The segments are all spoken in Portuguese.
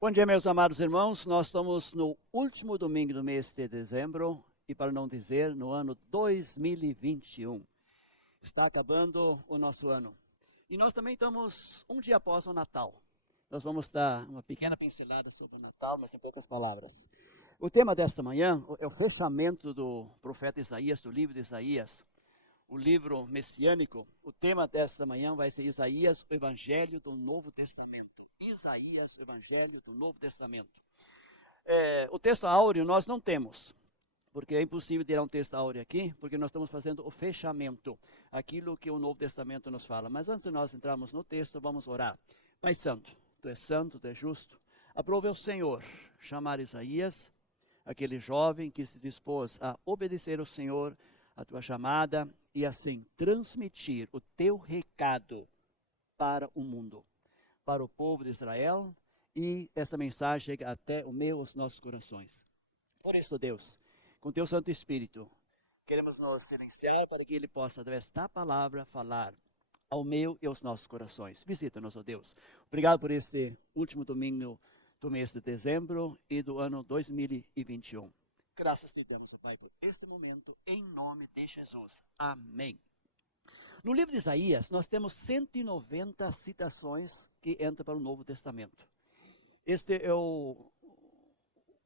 Bom dia, meus amados irmãos. Nós estamos no último domingo do mês de dezembro e, para não dizer, no ano 2021. Está acabando o nosso ano. E nós também estamos um dia após o Natal. Nós vamos dar uma pequena pincelada sobre o Natal, mas em poucas palavras. O tema desta manhã é o fechamento do profeta Isaías, do livro de Isaías, o livro messiânico. O tema desta manhã vai ser Isaías, o Evangelho do Novo Testamento. Isaías, o Evangelho do Novo Testamento. O texto áureo nós não temos, porque é impossível tirar um texto áureo aqui, porque nós estamos fazendo o fechamento, aquilo que o Novo Testamento nos fala. Mas antes de nós entrarmos no texto, vamos orar. Pai Santo, Tu és justo. Aprove o Senhor chamar Isaías, aquele jovem que se dispôs a obedecer ao Senhor, a tua chamada, e assim transmitir o teu recado para o mundo, para o povo de Israel, e essa mensagem chega até os nossos corações. Por isso, Deus, com teu Santo Espírito, queremos nos silenciar para que Ele possa, através da palavra, falar ao meu e aos nossos corações. Visita-nos, ó Deus. Obrigado por este último domingo do mês de dezembro e do ano 2021. Graças te damos, Pai, por este momento, em nome de Jesus. Amém. No livro de Isaías, nós temos 190 citações que entram para o Novo Testamento. Este é o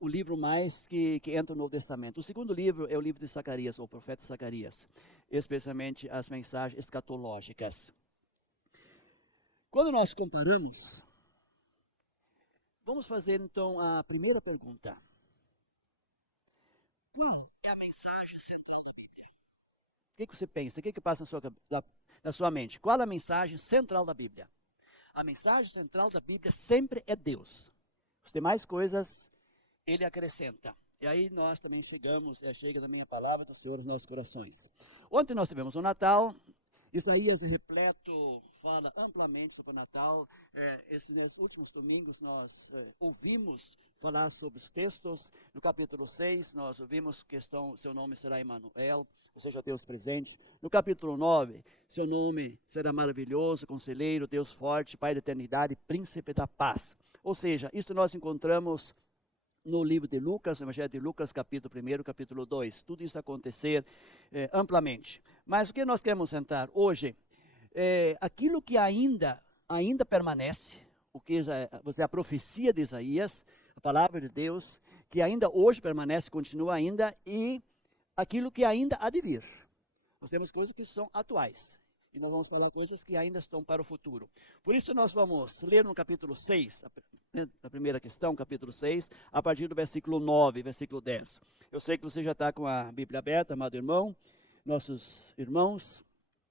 livro mais que entra no Novo Testamento. O segundo livro é o livro de Zacarias, ou profeta Zacarias, especialmente as mensagens escatológicas. Quando nós comparamos, vamos fazer então a primeira pergunta. Qual é a mensagem central da Bíblia? O que você pensa? O que passa na sua mente? Qual é a mensagem central da Bíblia? A mensagem central da Bíblia sempre é Deus. As demais coisas, Ele acrescenta. E aí nós também chega também a palavra do Senhor nos nossos corações. Ontem nós tivemos o Natal. Isaías é repleto, fala amplamente sobre o Natal. Esses últimos domingos nós ouvimos falar sobre os textos. No capítulo 6 nós ouvimos questão, seu nome será Emanuel, ou seja, Deus presente. No capítulo 9, seu nome será maravilhoso, conselheiro, Deus forte, Pai da eternidade, príncipe da paz. Ou seja, isso nós encontramos no livro de Lucas, no Evangelho de Lucas, capítulo 1, capítulo 2. Tudo isso acontecer amplamente. Mas o que nós queremos entrar hoje é aquilo que ainda permanece, o que a profecia de Isaías, a palavra de Deus, que ainda hoje permanece, continua ainda, e aquilo que ainda há de vir. Nós temos coisas que são atuais. E nós vamos falar coisas que ainda estão para o futuro. Por isso nós vamos ler no capítulo 6, a primeira questão, capítulo 6, a partir do versículo 9, versículo 10. Eu sei que você já está com a Bíblia aberta, amado irmão, nossos irmãos,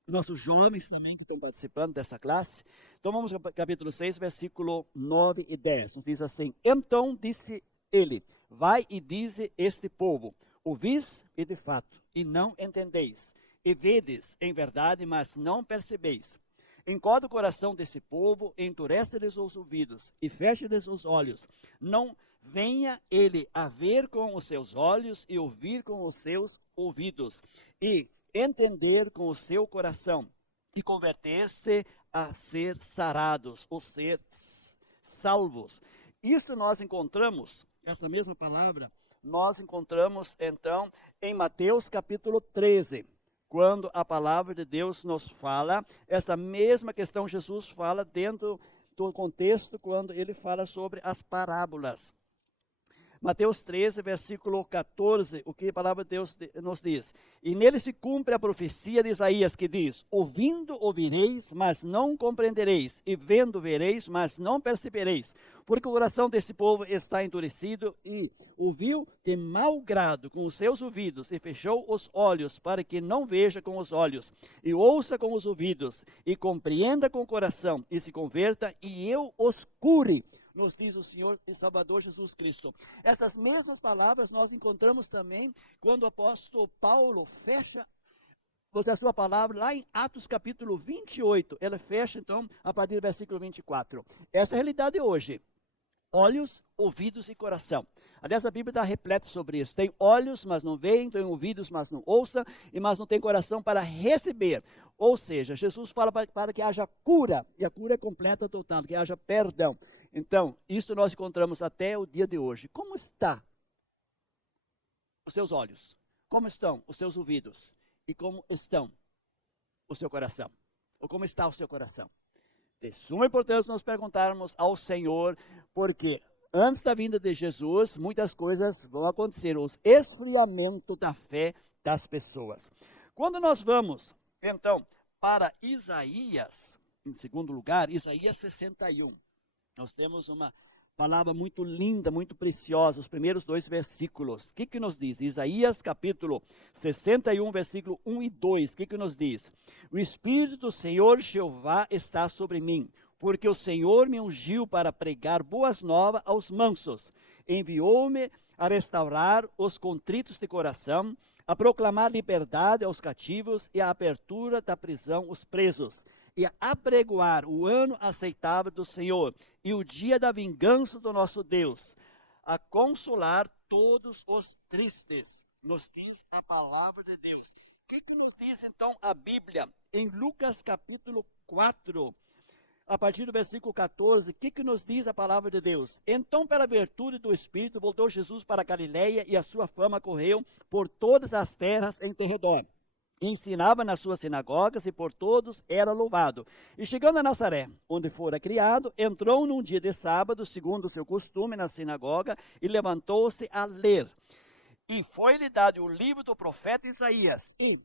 nossos jovens também que estão participando dessa classe. Então vamos ao capítulo 6, versículo 9 e 10. Nos diz assim: Então disse ele, vai e dize este povo, ouvis e de fato, e não entendeis. E vedes em verdade, mas não percebeis. Encoda o coração desse povo, endurece-lhes os ouvidos e feche-lhes os olhos. Não venha ele a ver com os seus olhos e ouvir com os seus ouvidos e entender com o seu coração e converter-se a ser sarados, ou ser salvos. Isso nós encontramos, essa mesma palavra, nós encontramos então em Mateus capítulo 13. Quando a palavra de Deus nos fala, essa mesma questão Jesus fala dentro do contexto, quando ele fala sobre as parábolas. Mateus 13, versículo 14, o que a palavra de Deus nos diz? E nele se cumpre a profecia de Isaías, que diz: ouvindo ouvireis, mas não compreendereis, e vendo vereis, mas não percebereis, porque o coração desse povo está endurecido, e ouviu de mau grado com os seus ouvidos, e fechou os olhos, para que não veja com os olhos, e ouça com os ouvidos, e compreenda com o coração, e se converta, e eu os cure, nos diz o Senhor e Salvador Jesus Cristo. Essas mesmas palavras nós encontramos também quando o apóstolo Paulo fecha a sua palavra lá em Atos capítulo 28. Ela fecha então a partir do versículo 24. Essa é a realidade hoje. olhos, ouvidos e coração. Aliás, a Bíblia está repleta sobre isso. Tem olhos, mas não veem, tem ouvidos, mas não ouçam, mas não tem coração para receber. Ou seja, Jesus fala para que haja cura, e a cura é completa, total, que haja perdão. Então, isso nós encontramos até o dia de hoje. Como está os seus olhos? Como estão os seus ouvidos? E como estão o seu coração? Ou como está o seu coração? De suma importância nós perguntarmos ao Senhor, porque antes da vinda de Jesus, muitas coisas vão acontecer, os esfriamentos da fé das pessoas. Quando nós vamos, então, para Isaías, em segundo lugar, Isaías 61, nós temos uma palavra muito linda, muito preciosa, os primeiros 2 versículos. O que nos diz? Isaías capítulo 61, versículo 1 e 2. O que nos diz? O Espírito do Senhor Jeová está sobre mim, porque o Senhor me ungiu para pregar boas novas aos mansos. Enviou-me a restaurar os contritos de coração, a proclamar liberdade aos cativos e a abertura da prisão aos presos, e a apregoar o ano aceitável do Senhor e o dia da vingança do nosso Deus, a consolar todos os tristes, nos diz a palavra de Deus. O que nos diz então a Bíblia em Lucas capítulo 4, a partir do versículo 14, o que nos diz a palavra de Deus? Então, pela virtude do Espírito, voltou Jesus para a Galileia e a sua fama correu por todas as terras em derredor. Ensinava nas suas sinagogas e por todos era louvado. E chegando a Nazaré, onde fora criado, entrou num dia de sábado, segundo o seu costume, na sinagoga, e levantou-se a ler. E foi-lhe dado o livro do profeta Isaías. E,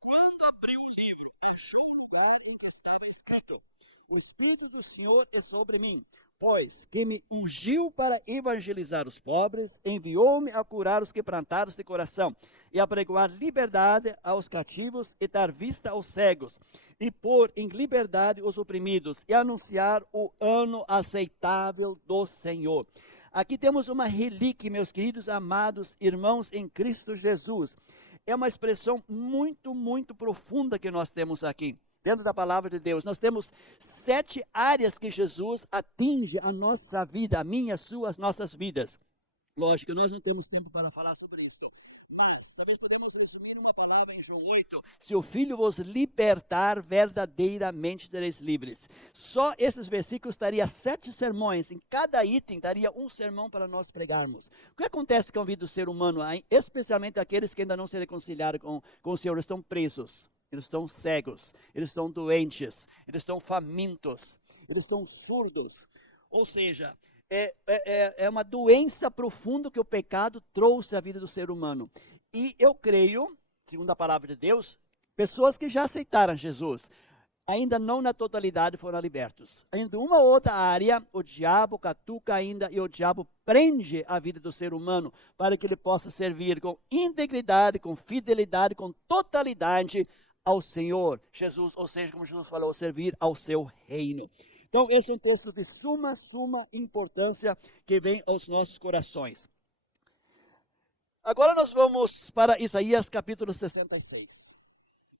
quando abriu o livro, achou o lugar em que estava escrito: o Espírito do Senhor é sobre mim, pois que me ungiu para evangelizar os pobres, enviou-me a curar os quebrantados de coração, e a pregoar liberdade aos cativos, e dar vista aos cegos, e pôr em liberdade os oprimidos, e anunciar o ano aceitável do Senhor. Aqui temos uma relíquia, meus queridos amados irmãos em Cristo Jesus. É uma expressão muito, muito profunda que nós temos aqui. Dentro da palavra de Deus, nós temos 7 áreas que Jesus atinge a nossa vida, a minha, a sua, as nossas vidas. Lógico, nós não temos tempo para falar sobre isso, mas também podemos resumir uma palavra em João 8, se o Filho vos libertar, verdadeiramente sereis livres. Só esses versículos daria 7 sermões, em cada item daria um sermão para nós pregarmos. O que acontece com a vida do ser humano, especialmente aqueles que ainda não se reconciliaram com o Senhor, estão presos. Eles estão cegos, eles estão doentes, eles estão famintos, eles estão surdos. Ou seja, é uma doença profunda que o pecado trouxe à vida do ser humano. E eu creio, segundo a palavra de Deus, pessoas que já aceitaram Jesus, ainda não na totalidade foram libertos. Ainda uma outra área, o diabo catuca ainda e o diabo prende a vida do ser humano para que ele possa servir com integridade, com fidelidade, com totalidade ao Senhor Jesus, ou seja, como Jesus falou, servir ao seu reino. Então, esse é um texto de suma importância que vem aos nossos corações. Agora nós vamos para Isaías capítulo 66.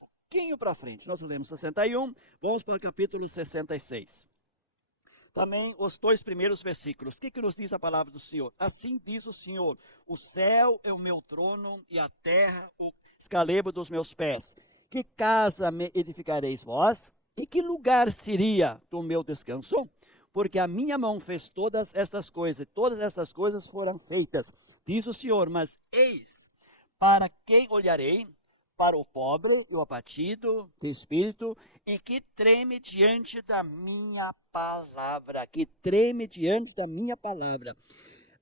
Um pouquinho para frente, nós lemos 61, vamos para o capítulo 66. Também os 2 primeiros versículos. O que nos diz a palavra do Senhor? Assim diz o Senhor: o céu é o meu trono e a terra o escalebo dos meus pés. Que casa me edificareis vós? E que lugar seria do meu descanso? Porque a minha mão fez todas estas coisas, e todas estas coisas foram feitas, diz o Senhor. Mas eis, para quem olharei? Para o pobre e o abatido de espírito, e que treme diante da minha palavra. Que treme diante da minha palavra.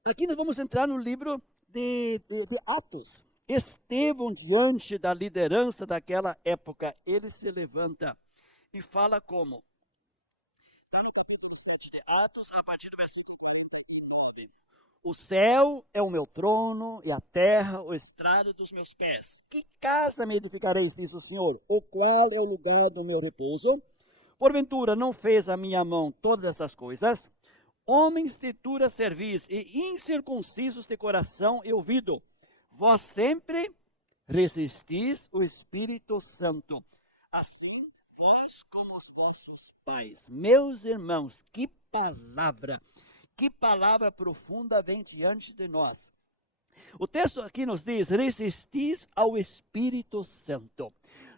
Aqui nós vamos entrar no livro de Atos. Estevão, diante da liderança daquela época, ele se levanta e fala como? Está no capítulo 7 de Atos, a partir do versículo 1. O céu é o meu trono e a terra o estrado dos meus pés. Que casa me edificareis, diz o Senhor, o qual é o lugar do meu repouso? Porventura não fez a minha mão todas essas coisas? Homens de dura cerviz e incircuncisos de coração e ouvido, vós sempre resistis o Espírito Santo. Assim, vós como os vossos pais. Meus irmãos, que palavra, Que palavra profunda vem diante de nós. O texto aqui nos diz: resistis ao Espírito Santo.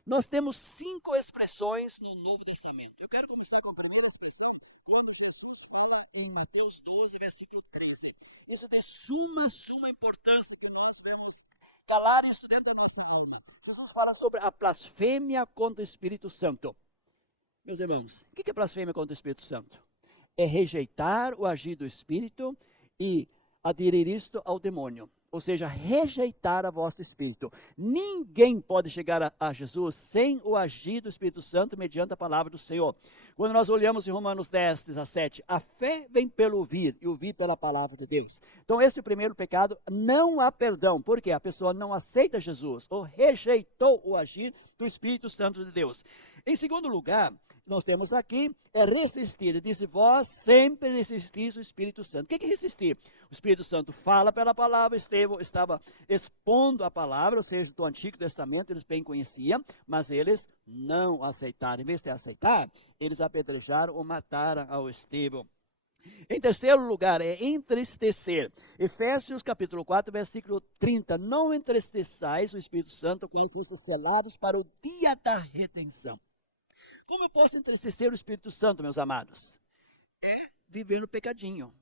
Nós temos 5 expressões no Novo Testamento. Eu quero começar com a primeira expressão, quando Jesus fala em Mateus 12, versículo 13. Isso tem suma importância, que nós devemos calar isso dentro da nossa alma. Jesus fala sobre a blasfêmia contra o Espírito Santo. Meus irmãos, o que é blasfêmia contra o Espírito Santo? É rejeitar o agir do Espírito e aderir isto ao demônio. Ou seja, rejeitar a voz do Espírito. Ninguém pode chegar a Jesus sem o agir do Espírito Santo mediante a palavra do Senhor. Quando nós olhamos em Romanos 10, 17, a fé vem pelo ouvir e ouvir pela palavra de Deus. Então esse é o primeiro pecado, não há perdão, porque a pessoa não aceita Jesus ou rejeitou o agir do Espírito Santo de Deus. Em segundo lugar, nós temos aqui, é resistir. Ele diz: vós sempre resistis o Espírito Santo. O que é resistir? O Espírito Santo fala pela palavra. Estevão estava expondo a palavra, ou seja, do Antigo Testamento, eles bem conheciam, mas eles não aceitaram. Em vez de aceitar, eles apedrejaram ou mataram ao Estevão. Em terceiro lugar, é entristecer. Efésios capítulo 4, versículo 30. Não entristeçais o Espírito Santo com os selados para o dia da redenção. Como eu posso entristecer o Espírito Santo, meus amados? É viver no pecadinho.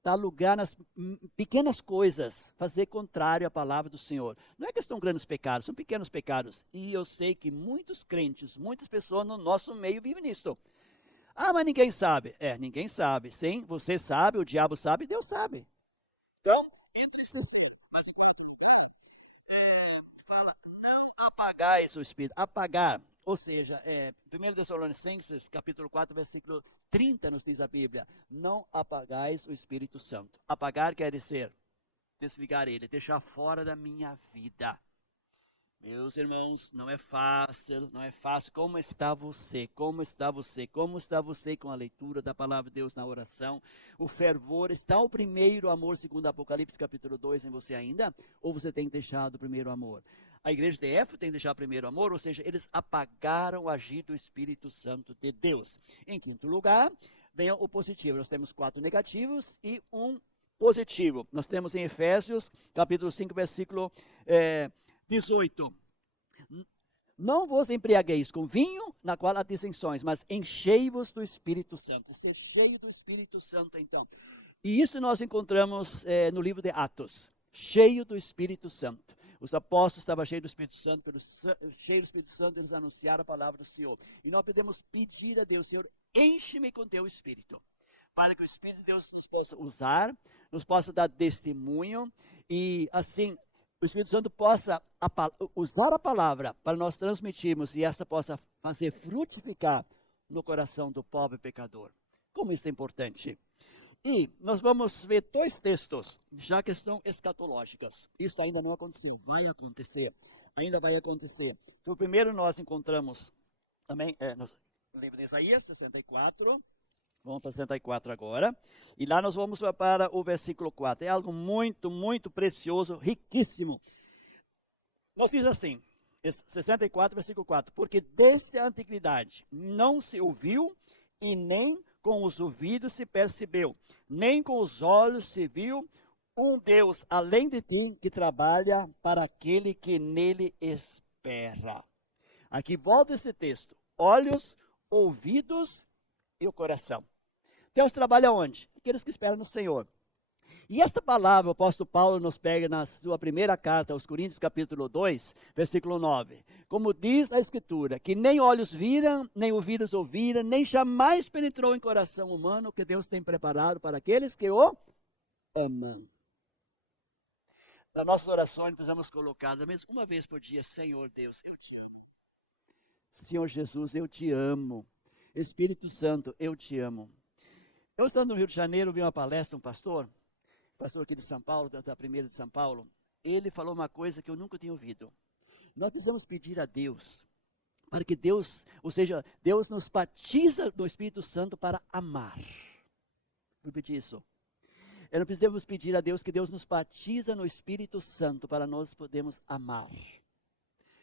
Dar lugar nas pequenas coisas, fazer contrário à palavra do Senhor. Não é questão de grandes pecados, são pequenos pecados. E eu sei que muitos crentes, muitas pessoas no nosso meio vivem nisso. Ah, mas ninguém sabe. Ninguém sabe. Sim, você sabe, o diabo sabe, Deus sabe. Então, entristecer. Mas em quarto lugar, fala, não apagais o Espírito. Apagar. Ou seja, 1 Tessalonicenses, capítulo 4, versículo 30, nos diz a Bíblia: não apagais o Espírito Santo. Apagar quer dizer desligar ele, deixar fora da minha vida. Meus irmãos, não é fácil, não é fácil. Como está você? Como está você? Como está você com a leitura da palavra de Deus na oração? O fervor, está o primeiro amor, segundo Apocalipse capítulo 2, em você ainda? Ou você tem deixado o primeiro amor? A igreja de Éfeso tem deixado o primeiro amor, ou seja, eles apagaram o agir do Espírito Santo de Deus. Em quinto lugar, vem o positivo. Nós temos 4 negativos e um positivo. Nós temos em Efésios, capítulo 5, versículo 18. Não vos embriagueis com vinho, na qual há dissensões, mas enchei-vos do Espírito Santo. Ser cheio do Espírito Santo, então. E isso nós encontramos no livro de Atos. Cheio do Espírito Santo. Os apóstolos estavam cheios do Espírito Santo, cheios do Espírito Santo, eles anunciaram a palavra do Senhor. E nós podemos pedir a Deus: Senhor, enche-me com teu Espírito, para que o Espírito de Deus nos possa usar, nos possa dar testemunho, e assim o Espírito Santo possa usar a palavra para nós transmitirmos, e essa possa fazer frutificar no coração do pobre pecador. Como isso é importante. E nós vamos ver 2 textos, já que são escatológicas. Isso ainda não aconteceu, vai acontecer, ainda vai acontecer. Então, primeiro nós encontramos também no livro de Isaías 64, vamos para 64 agora, e lá nós vamos para o versículo 4. É algo muito, muito precioso, riquíssimo. Nós diz assim, 64, versículo 4, porque desde a antiguidade não se ouviu e nem com os ouvidos se percebeu, nem com os olhos se viu um Deus além de ti que trabalha para aquele que nele espera. Aqui volta esse texto: olhos, ouvidos e o coração. Deus trabalha onde? Aqueles que esperam no Senhor. E esta palavra o apóstolo Paulo nos pega na sua primeira carta aos Coríntios, capítulo 2, versículo 9. Como diz a Escritura, que nem olhos viram, nem ouvidos ouviram, nem jamais penetrou em coração humano o que Deus tem preparado para aqueles que o amam. Nas nossas orações precisamos colocar, da mesma uma vez por dia: Senhor Deus, eu te amo. Senhor Jesus, eu te amo. Espírito Santo, eu te amo. Eu estando no Rio de Janeiro, vi uma palestra, um pastor aqui de São Paulo, da primeira de São Paulo. Ele falou uma coisa que eu nunca tinha ouvido. Nós precisamos pedir a Deus, para que Deus, ou seja, Deus nos batiza no Espírito Santo para amar. Vou repetir isso. Nós precisamos pedir a Deus que Deus nos batiza no Espírito Santo para nós podermos amar.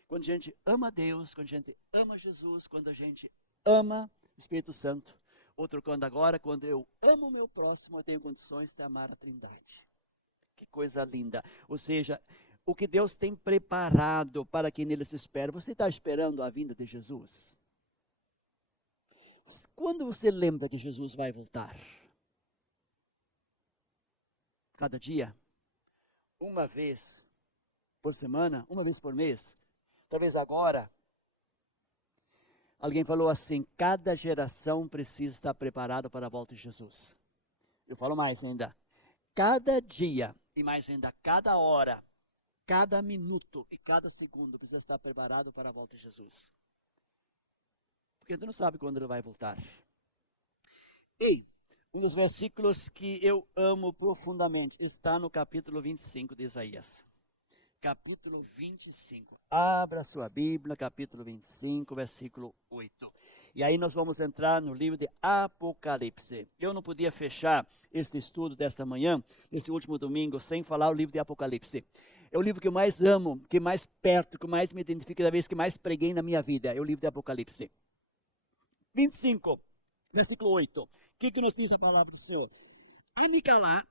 Quando a gente ama Deus, quando a gente ama Jesus, quando a gente ama o Espírito Santo, Ou trocando agora, quando eu amo o meu próximo, eu tenho condições de amar a Trindade. Que coisa linda. Ou seja, o que Deus tem preparado para quem nele se espera. Você está esperando a vinda de Jesus? Quando você lembra que Jesus vai voltar? Cada dia? Uma vez por semana? Uma vez por mês? Talvez agora? Alguém falou assim: cada geração precisa estar preparado para a volta de Jesus. Eu falo mais ainda. Cada dia, e mais ainda cada hora, cada minuto e cada segundo precisa estar preparado para a volta de Jesus. Porque tu não sabe quando ele vai voltar. E um dos versículos que eu amo profundamente está no capítulo 25 de Isaías. Capítulo 25. Abra sua Bíblia, capítulo 25, versículo 8. E aí nós vamos entrar no livro de Apocalipse. Eu não podia fechar este estudo desta manhã, nesse último domingo, sem falar o livro de Apocalipse. É o livro que eu mais amo, que mais perto, que mais me identifica, da vez que mais preguei na minha vida. É o livro de Apocalipse. 25, versículo 8. O que nos diz a palavra do Senhor? Aniquilará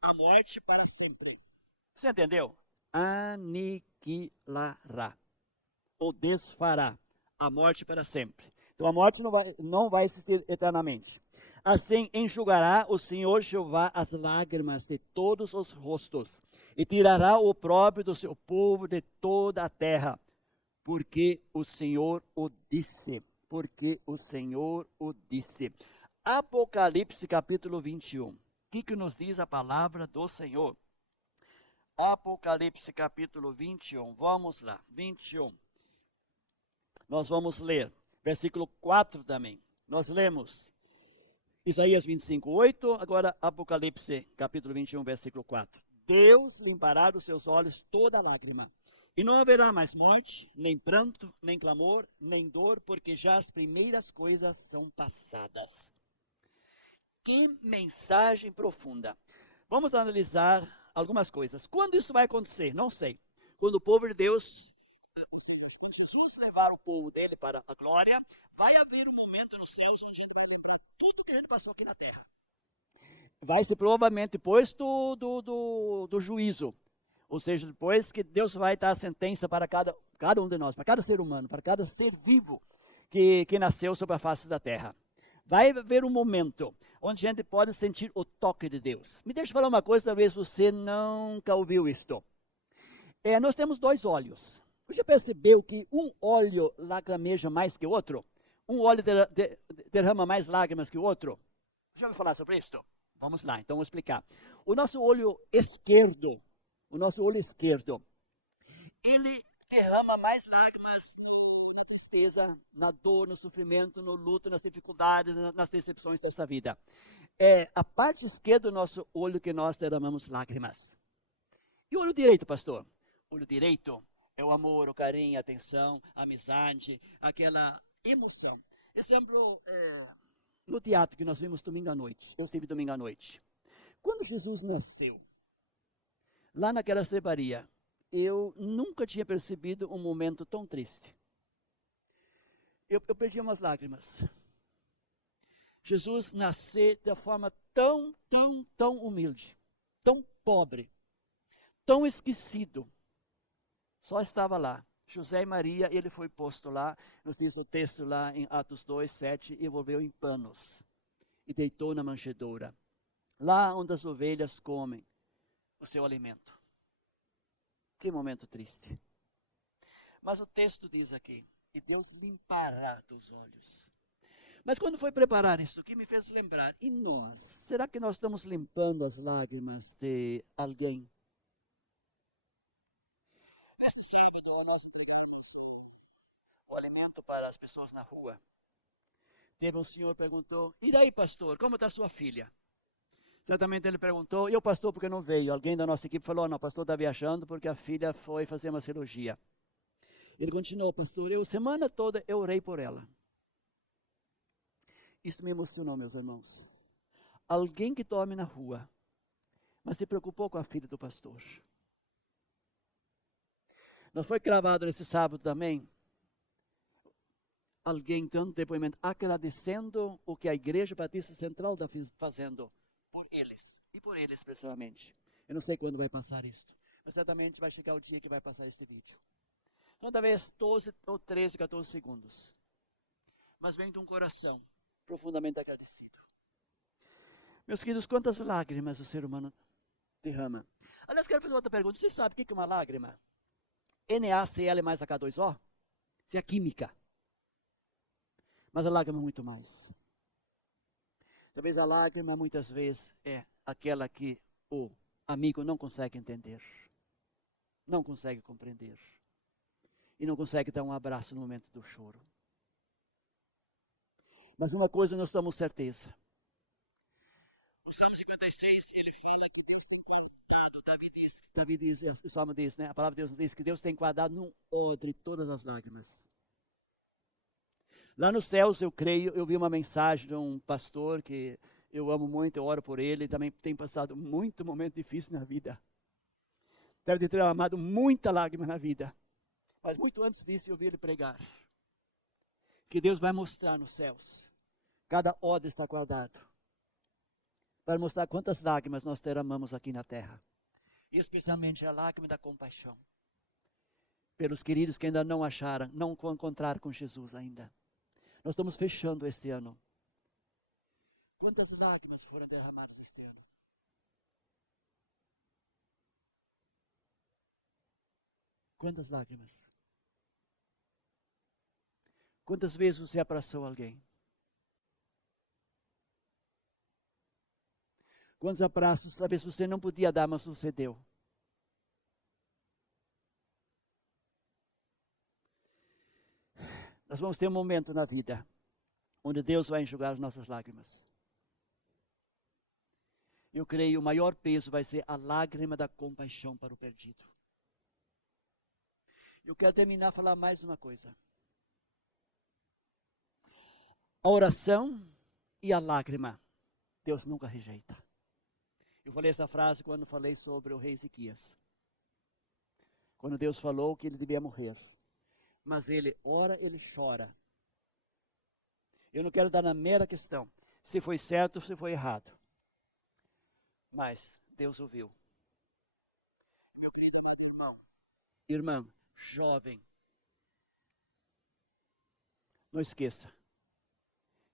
a morte para sempre. Você entendeu? Aniquilará, ou desfará a morte para sempre. Então a morte não vai existir eternamente. Assim enxugará o Senhor Jeová as lágrimas de todos os rostos, e tirará o opróbrio do seu povo de toda a terra, porque o Senhor o disse. Porque o Senhor o disse. Apocalipse capítulo 21. O que nos diz a palavra do Senhor? Apocalipse capítulo 21, vamos lá, 21. Nós vamos ler, versículo 4 também. Nós lemos Isaías 25, 8, agora Apocalipse capítulo 21, versículo 4. Deus limpará dos seus olhos toda lágrima, e não haverá mais morte, nem pranto, nem clamor, nem dor, porque já as primeiras coisas são passadas. Que mensagem profunda. Vamos analisar algumas coisas. Quando isso vai acontecer? Não sei. Quando o povo de Deus, quando Jesus levar o povo dele para a glória, vai haver um momento nos céus onde a gente vai lembrar tudo que a gente passou aqui na terra. Vai ser provavelmente depois do juízo. Ou seja, depois que Deus vai dar a sentença para cada um de nós, para cada ser humano, para cada ser vivo que nasceu sobre a face da terra. Vai haver um momento onde a gente pode sentir o toque de Deus. Me deixa falar uma coisa, talvez você nunca ouviu isto. Nós temos dois olhos. Você já percebeu que um olho lacrimeja mais que o outro? Um olho derrama mais lágrimas que o outro? Já ouviu falar sobre isso? Vamos lá, então vou explicar. O nosso olho esquerdo, ele derrama mais lágrimas na tristeza, na dor, no sofrimento, no luto, nas dificuldades, nas decepções dessa vida. É a parte esquerda do nosso olho que nós derramamos lágrimas. E o olho direito, pastor? O olho direito é o amor, o carinho, a atenção, a amizade, aquela emoção. Exemplo, no teatro que nós vimos domingo à noite. Eu estive domingo à noite. Quando Jesus nasceu, lá naquela estrebaria, eu nunca tinha percebido um momento tão triste. Eu perdi umas lágrimas. Jesus nasceu de forma tão humilde, tão pobre, tão esquecido. Só estava lá. José e Maria, ele foi posto lá, nos diz o texto lá em Atos 2, 7, envolveu em panos e deitou na manjedoura, lá onde as ovelhas comem o seu alimento. Que momento triste. Mas o texto diz aqui, e Deus limpará dos olhos. Mas quando foi preparar isso, o que me fez lembrar, e nós? Será que nós estamos limpando as lágrimas de alguém? Nesse sábado, nós entregamos o alimento para as pessoas na rua. Teve um senhor que perguntou, e daí, pastor, como está sua filha? Certamente ele perguntou, e o pastor por que não veio? Alguém da nossa equipe falou, não, o pastor está viajando porque a filha foi fazer uma cirurgia. Ele continuou, pastor, a semana toda eu orei por ela. Isso me emocionou, meus irmãos. Alguém que dorme na rua, mas se preocupou com a filha do pastor. Nós foi gravado nesse sábado também alguém dando depoimento, agradecendo o que a Igreja Batista Central está fazendo por eles, e por eles especialmente. Eu não sei quando vai passar isso, mas certamente vai chegar o dia que vai passar esse vídeo. Então, talvez 12 ou 13, 14 segundos. Mas vem de um coração profundamente agradecido. Meus queridos, quantas lágrimas o ser humano derrama? Aliás, quero fazer outra pergunta. Você sabe o que é uma lágrima? NaCl mais H2O? Isso é a química. Mas a lágrima é muito mais. Talvez a lágrima, muitas vezes, é aquela que o amigo não consegue entender. Não consegue compreender. E não consegue dar um abraço no momento do choro. Mas uma coisa nós temos certeza. O Salmo 56, ele fala que Deus tem guardado, Davi diz, o Salmo diz, né? A palavra de Deus diz que Deus tem guardado num odre todas as lágrimas. Lá nos céus, eu creio, eu vi uma mensagem de um pastor que eu amo muito, eu oro por ele, também tem passado muito momento difícil na vida. Deve ter derramado muita lágrima na vida. Mas muito antes disso, eu vi ele pregar. Que Deus vai mostrar nos céus. Cada odre está guardado. Para mostrar quantas lágrimas nós derramamos aqui na terra. E especialmente a lágrima da compaixão. Pelos queridos que ainda não acharam, não encontraram com Jesus ainda. Nós estamos fechando este ano. Quantas lágrimas foram derramadas este ano? Quantas lágrimas? Quantas vezes você abraçou alguém? Quantos abraços, talvez você não podia dar, mas você deu? Nós vamos ter um momento na vida onde Deus vai enxugar as nossas lágrimas. Eu creio que o maior peso vai ser a lágrima da compaixão para o perdido. Eu quero terminar a falar mais uma coisa. A oração e a lágrima, Deus nunca rejeita. Eu falei essa frase quando falei sobre o rei Ezequias. Quando Deus falou que ele devia morrer. Mas ele ora, ele chora. Eu não quero dar na mera questão se foi certo ou se foi errado. Mas Deus ouviu. Meu querido irmão, jovem, não esqueça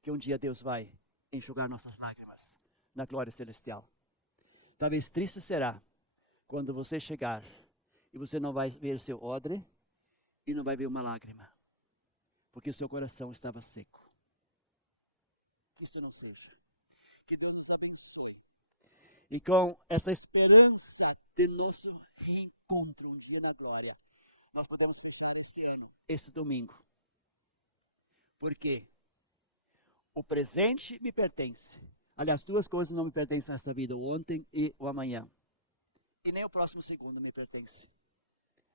que um dia Deus vai enxugar nossas lágrimas na glória celestial. Talvez triste será quando você chegar e você não vai ver seu odre e não vai ver uma lágrima, porque seu coração estava seco. Que isso não seja. Que Deus nos abençoe. E com essa esperança de nosso reencontro um dia na glória, nós podemos fechar este ano, este domingo. Porque o presente me pertence. Aliás, duas coisas não me pertencem nesta vida, o ontem e o amanhã. E nem o próximo segundo me pertence.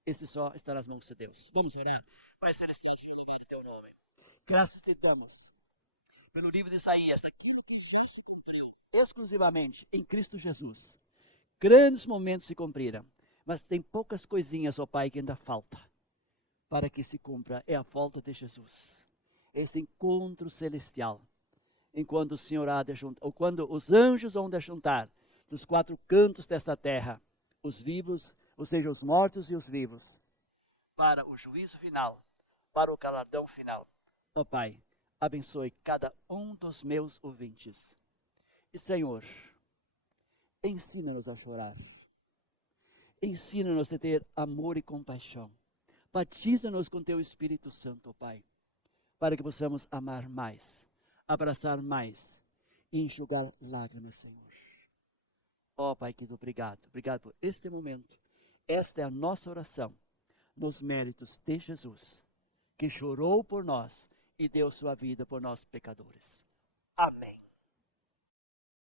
Esse só está nas mãos de Deus. Vamos orar? Pai celestial, Senhor, louvado teu nome. Graças te damos pelo livro de Isaías, aquilo que Jesus cumpriu exclusivamente em Cristo Jesus. Grandes momentos se cumpriram, mas tem poucas coisinhas, ó Pai, que ainda falta para que se cumpra. É a volta de Jesus. Esse encontro celestial. Enquanto o Senhor há de juntar, ou quando os anjos vão de juntar dos quatro cantos desta terra, os vivos, ou seja, os mortos e os vivos, para o juízo final, para o galardão final. Ó Pai, abençoe cada um dos meus ouvintes. E Senhor, ensina-nos a chorar. Ensina-nos a ter amor e compaixão. Batiza-nos com teu Espírito Santo, ó Pai, para que possamos amar mais, abraçar mais e enxugar lágrimas, Senhor. Ó Pai querido, obrigado. Obrigado por este momento. Esta é a nossa oração, nos méritos de Jesus, que chorou por nós e deu sua vida por nós pecadores. Amém.